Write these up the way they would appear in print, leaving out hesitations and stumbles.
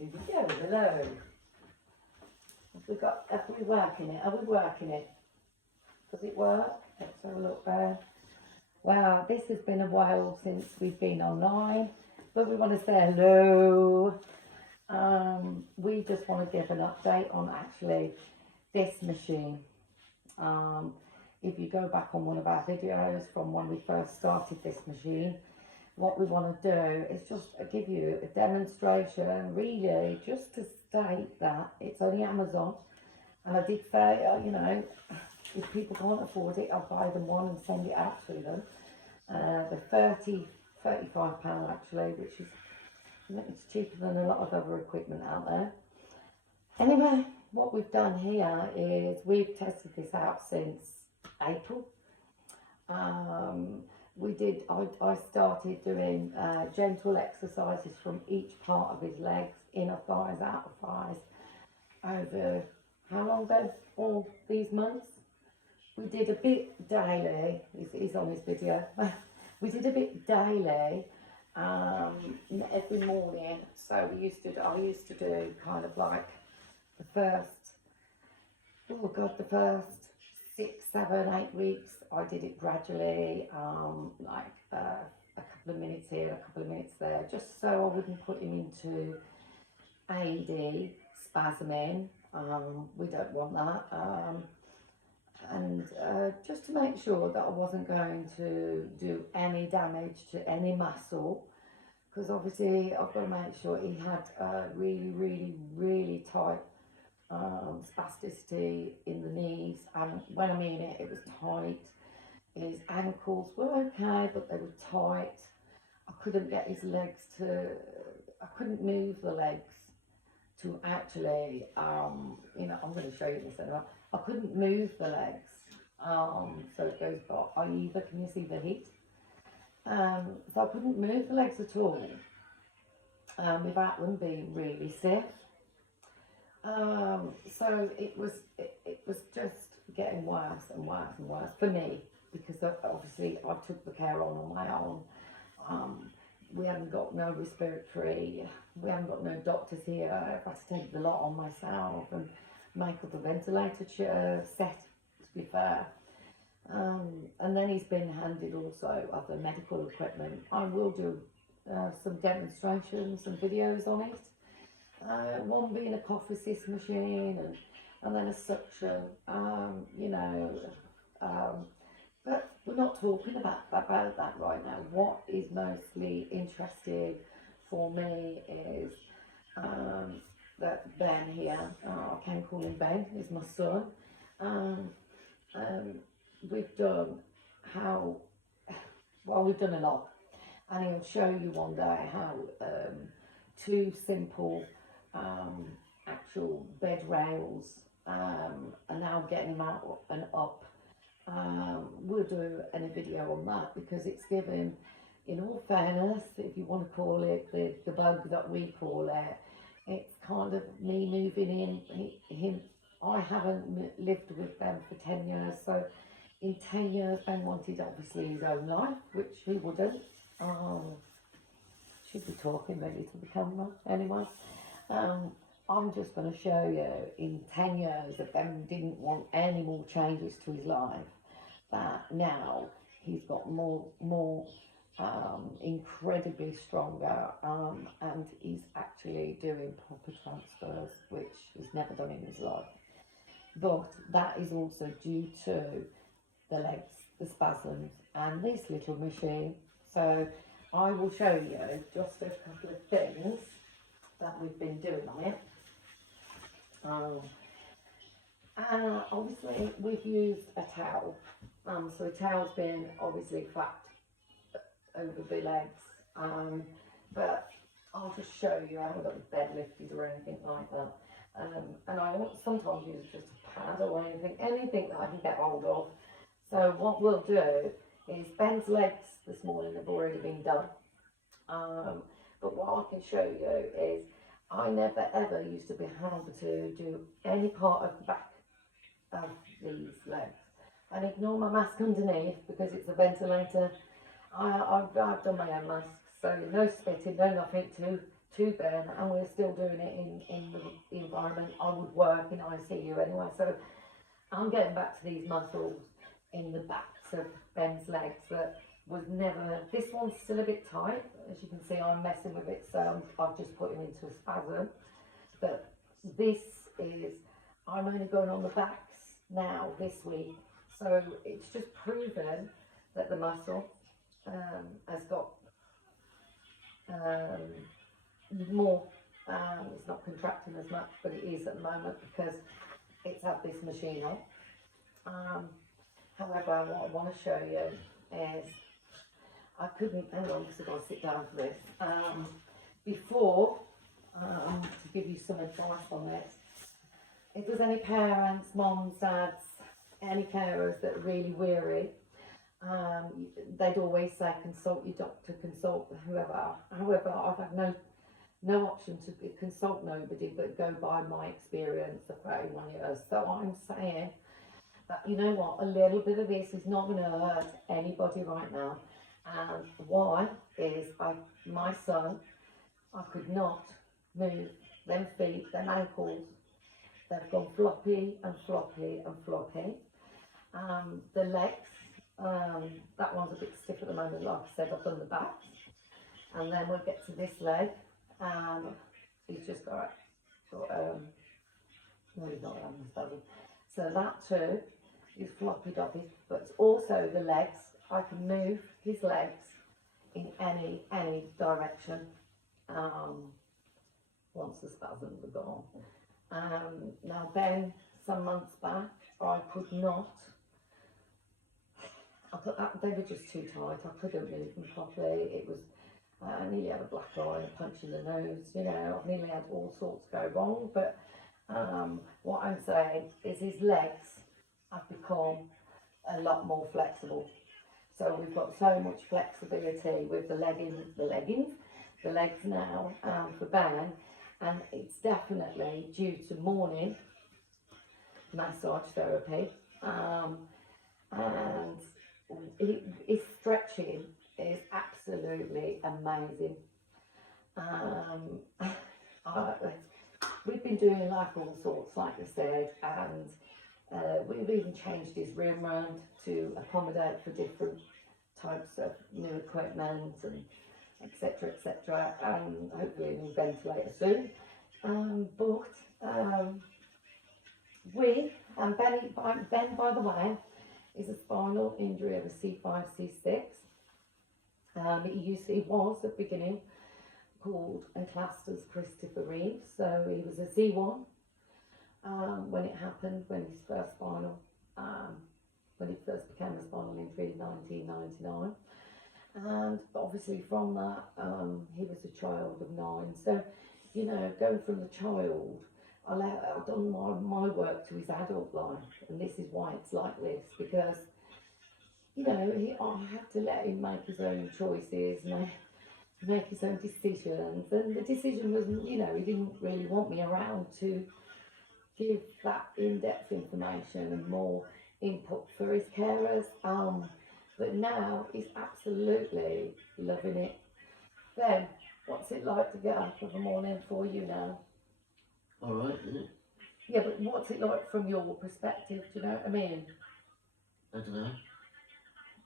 Here we go, hello. Have we working it? Are we working it? Does it work? Let's have a look there. Wow, this has been a while since we've been online, but we want to say hello. We just want to give an update on actually this machine. If you go back on one of our videos from when we first started this machine, what we want to do is just give you a demonstration, really, just to state that it's only Amazon. And I did say, you know, if people can't afford it, I'll buy them one and send it out to them. They're £35 actually, which is, it's cheaper than a lot of other equipment out there. Anyway, what we've done here is we've tested this out since April. I started doing gentle exercises from each part of his legs, inner thighs, outer thighs, over how long then? All these months. We did a bit daily. He's on his video. We did a bit daily every morning. So I used to do kind of like the first 6, 7, 8 weeks. I did it gradually, like a couple of minutes here, a couple of minutes there, just so I wouldn't put him into AD spasming. We don't want that. And just to make sure that I wasn't going to do any damage to any muscle, because obviously I've got to make sure he had really tight spasticity in the knees, and when I mean it, it was tight. His ankles were okay, but they were tight. I couldn't get his legs I couldn't move the legs to actually, you know, I'm going to show you this anyway. I couldn't move the legs, so it goes by either, can you see the heat? So I couldn't move the legs at all, without them being really stiff. So it was just getting worse and worse and worse for me, because obviously I took the care on my own. We haven't got no respiratory, we haven't got no doctors here. I've had to take the lot on myself and make up a ventilator set, to be fair. And then he's been handed also other medical equipment. I will do some demonstrations and videos on it. One being a cough assist machine, and then a suction, you know, but we're not talking about that right now. What is mostly interesting for me is that Ben here, I can call him Ben, is my son. We've done we've done a lot, and he'll show you one day how 2 simple actual bed rails are now getting him out and up. We'll do a video on that, because it's given, in all fairness, if you want to call it the bug that we call it, it's kind of me moving in him. I haven't lived with them for 10 years, so in 10 years Ben wanted obviously his own life, which he wouldn't. Should be talking ready to the camera anyway. I'm just going to show you in 10 years that Ben didn't want any more changes to his life, that now he's got more incredibly stronger, and he's actually doing proper transfers, which he's never done in his life. But that is also due to the legs, the spasms, and this little machine. So I will show you just a couple of things that we've been doing on it. Obviously we've used a towel, so the towel's been obviously wrapped over the legs, but I'll just show you. I haven't got the bed lifted or anything like that, and I won't sometimes use just a pad or anything that I can get hold of. So what we'll do is Ben's legs this morning have already been done, but what I can show you is I never ever used to be able to do any part of the back of these legs, and ignore my mask underneath because it's a ventilator. I've done my own mask, so no spitting, no nothing to to Ben, and we're still doing it in the environment I would work in ICU anyway. So I'm getting back to these muscles in the backs of Ben's legs that was never, this one's still a bit tight. As you can see, I'm messing with it, so I've just put him into a spasm. But this is, I'm only going on the backs now this week. So it's just proven that the muscle has got more, it's not contracting as much, but it is at the moment because it's had this machine on. However, what I want to show you is, I couldn't, hang on, because I've got to sit down for this. Before, to give you some advice on this, if there's any parents, moms, dads, any carers that are really weary, they'd always say consult your doctor, consult whoever. However, I've had no option to consult nobody but go by my experience of 31 years. So I'm saying that, you know what, a little bit of this is not going to hurt anybody right now. And why is my son, I could not move them feet, them ankles. They've gone floppy and floppy and floppy. The legs, that one's a bit stiff at the moment. Like I said, I've done the back. And then we'll get to this leg. He's just got no, he's not having a spasm. So that too is floppy doppy, but it's also the legs. I can move his legs in any direction once the spasms are gone. Now Ben, some months back, I could not. They were just too tight. I couldn't move them properly. It was. I nearly had a black eye, a punch in the nose, you know, I've nearly had all sorts go wrong, but what I'm saying is his legs have become a lot more flexible. So we've got so much flexibility with the legs now for Ben, and it's definitely due to morning massage therapy, and his stretching is absolutely amazing. We've been doing like all sorts, like I said, and we've even changed his room round to accommodate for different types of new equipment and etc, and hopefully a new ventilator soon. Ben, by the way, is a spinal injury of a C5, C6. He was at the beginning called and classed as Christopher Reeve, so he was a C1 when it happened, when his first spinal, when he first became a spinal injury in 1999, and obviously from that he was a child of 9. So, you know, going from the child, I've done my work to his adult life, and this is why it's like this, because, you know, I had to let him make his own choices, make his own decisions, and the decision was, you know, he didn't really want me around to give that in-depth information and more input for his carers, but now he's absolutely loving it. Ben, what's it like to get up of a morning for you now? Alright, isn't it? Yeah, but what's it like from your perspective, do you know what I mean? I don't know.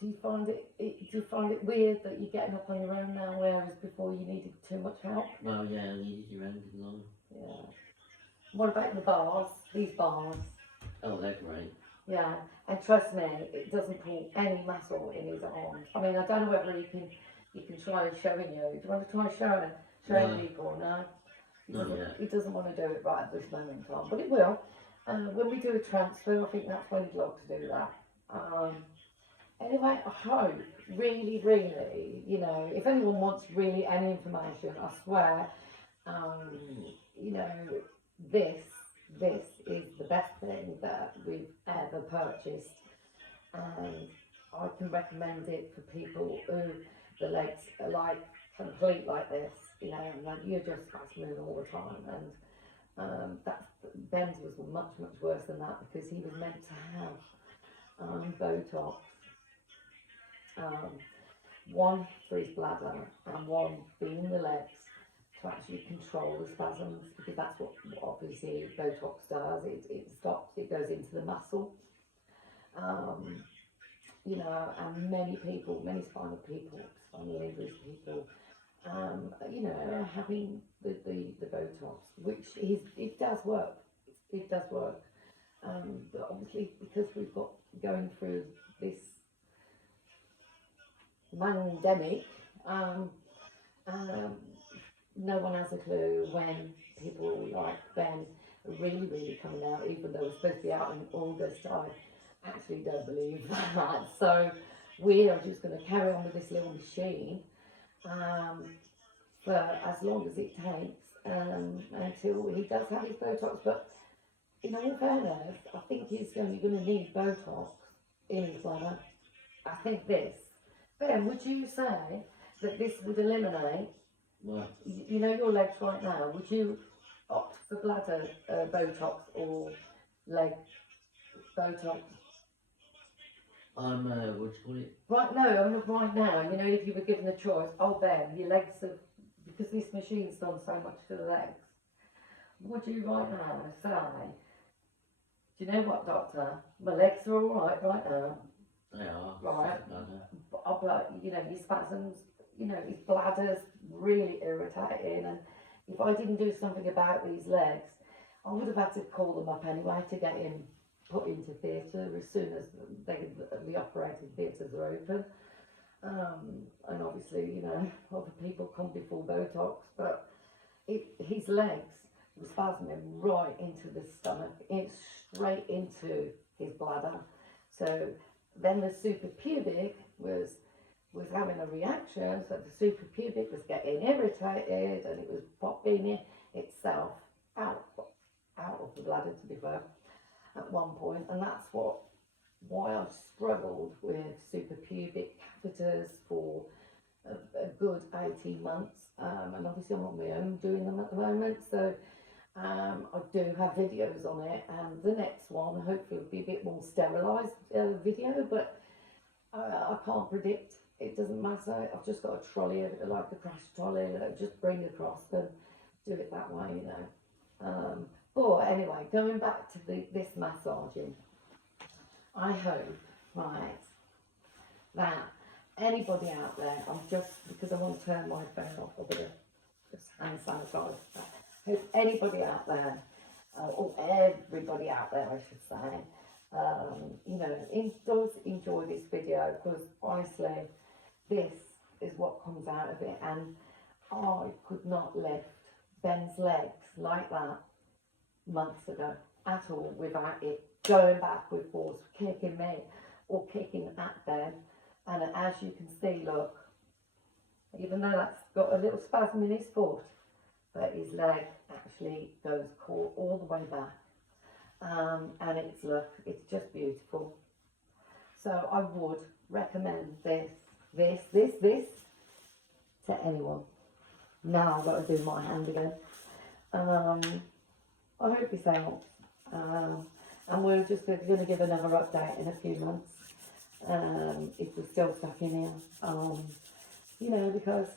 Do you find it weird that you're getting up on your own now, whereas before you needed too much help? Well, yeah, I needed your own long. Yeah. What about the bars? These bars? Oh, they're great. Yeah, and trust me, it doesn't pull any muscle in his arms. I mean, I don't know whether you can try showing you. Do you want to try showing people? No. He doesn't want to do it right at this moment in time, but it will. When we do a transfer, I think that's when he'd like to do that. Anyway, I hope, really, you know, if anyone wants really any information, I swear, you know, this is the best thing that we've ever purchased, and I can recommend it for people who the legs are like complete like this, you know, and you're just spasming all the time, and Ben's was much worse than that, because he was meant to have Botox, one for his bladder and one being the legs, to actually control the spasms, because that's what obviously Botox does. It stops, it goes into the muscle. You know, and many people, many spinal people, spinal injuries people, you know, are having the Botox, which it does work. It does work. But obviously, because we've got going through this pandemic, no one has a clue when people like Ben are really coming out, even though it's supposed to be out in August. I actually don't believe that. So we are just going to carry on with this little machine for as long as it takes until he does have his Botox. But in all fairness, I think he's only going to need Botox in his bladder. I think this. Ben, would you say that this would eliminate, What? you know, your legs right now? Would you opt for bladder Botox or leg Botox? What do you call it? Right, no, I mean right now, you know, if you were given the choice, oh Ben, your legs have, because this machine's done so much to the legs, would you right now say, do you know what, doctor, my legs are alright right now, They are. Right. Bladder. but you know, his spasms, you know, his bladder's really irritating, and if I didn't do something about these legs, I would have had to call them up anyway to get him put into theatre as soon as the operating theatres are open. And obviously, you know, other people come before Botox, but his legs were spasming right into the stomach, straight into his bladder. So then the suprapubic was having a reaction, so the suprapubic was getting irritated and it was popping itself out of the bladder, to be fair, at one point, and that's why I've struggled with suprapubic catheters for a good 18 months, and obviously I'm on my own doing them at the moment, so I do have videos on it, and the next one hopefully will be a bit more sterilised video, but I can't predict. It doesn't matter. I've just got a trolley, like a crash trolley, that I just bring across and do it that way, you know. But anyway, going back to this massaging, I hope, right, that anybody out there, I'm just, because I want to turn my phone off, I'm going to just hand sanitize. I hope anybody out there, or everybody out there, I should say, you know, does enjoy this video, because honestly, this is what comes out of it, and I could not lift Ben's legs like that months ago at all without it going backward, forwards, kicking me or kicking at Ben. And as you can see, look, even though that's got a little spasm in his foot, but his leg actually goes all the way back, and it's just beautiful. So I would recommend this to anyone. Now I've got to do my hand again. I hope this helps, and we're just going to give another update in a few months, if we're still stuck in here, you know, because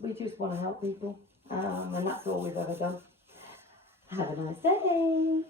we just want to help people, and that's all we've ever done. Have a nice day.